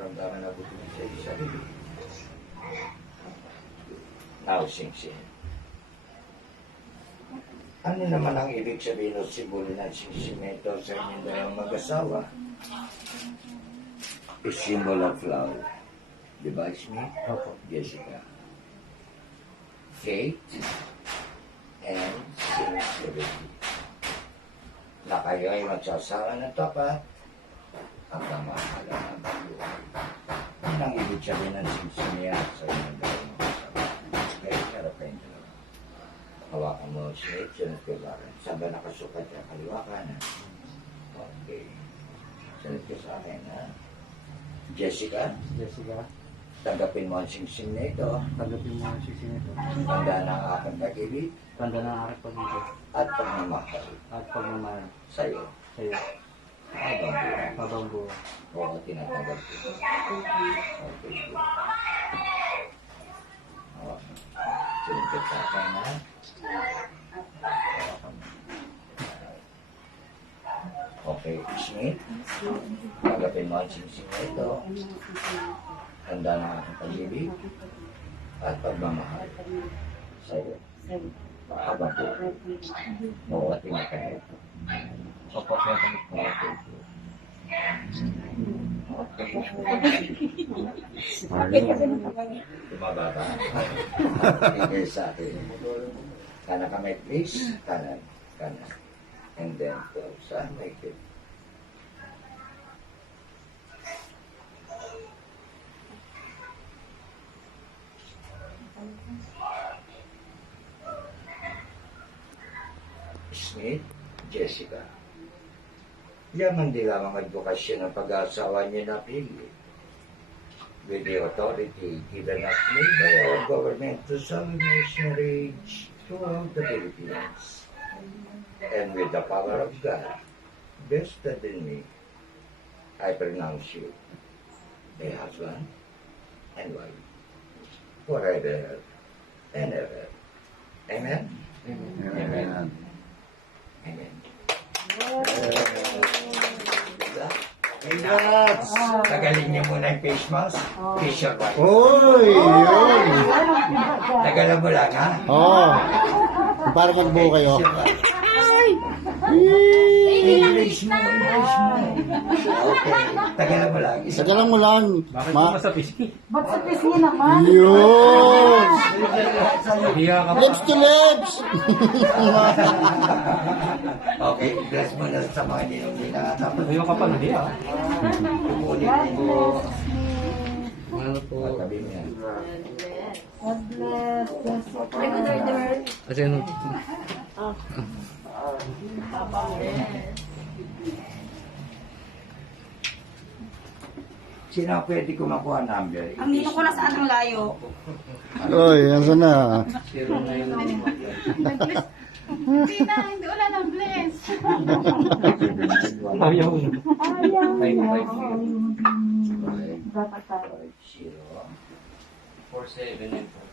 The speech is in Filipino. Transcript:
maramdaman na buti sa isa. Now, sing-sing. Ano naman ang ibig sabihin o simbolo ng sing-singento sa inyong dalawang mag-asawa? A symbol of love. Diba, Smith? Opo. Jessica. Faith and sincerity. Na kayo ay magsasama ng tapat hanggang mahala ng buhay. Yan ang ibig sabihin ng sing-singiya sa inyong dalawang mag-asawa. Kaya harap kayong dalawa. Hawakan mo siya, sunod ko ba? Saan ba nakasukat niya? Kaliwa ka na. Okay. Sunod ko sa akin, ha? Jessica, Jessica, tanggapin mo ang sing-sing na ito. tanggapin mo ang sising ito. Tanda ng aking pag-ibig Tanda ng aking pag-ibig at pagmamahal at pagmamahal sa'yo. sa iyo. Habang buhay. Habang buhay. Oo, tinatanggap ko. Okay, good. Okay. Sunod ko sa akin, ha? Okay, Smith. Tanggapin mo ang sing-sing na ito. Tanda ng aking pag-ibig at pagmamahal sa'yo. Habang buhay. Oo, tinatanggap ko. Opo, kaya kami. Okay, good. Tumababa. Tingin sa akin. Kanan kamay, please. Kanan. Kanan. And then, saan may kid? Smith, Jessica. Yaman din lamang advokasyon ng pag-aasawa niyo na pili. With the authority given us me by our government to solemnize marriage throughout the Philippines. And with the power of God vested in me, I pronounce you a husband and wife forever and ever. Amen? Amen. Amen. Congrats! Tagalin niyo muna yung face mask. Facial wipe. Uy! Yun! Tagalan mo lang, ha? Oo. Parang magbuo kayo. English mo, English mo. Okay. Tagalan mo lang. Isa Sagala mo lang. Bakit ka masapis? Ba't sa pisngi naman? Yun! Hiya ka pa. Lips to lips! Okay, bless mo na sa mga hindi nakatapos. Hiya ka pa na hiya. Tumulit mo. Ano po? Pagkabi mo yan. God bless. Kasi ano? Sino ang pwede ko makuha number? Ang dito ko na saan ang layo. Uy, yan na. Zero na yun. Hindi na, hindi wala nang bless. Ayaw. Ayaw. Five, Dapat tayo. 5, 0. 4-7 and 4.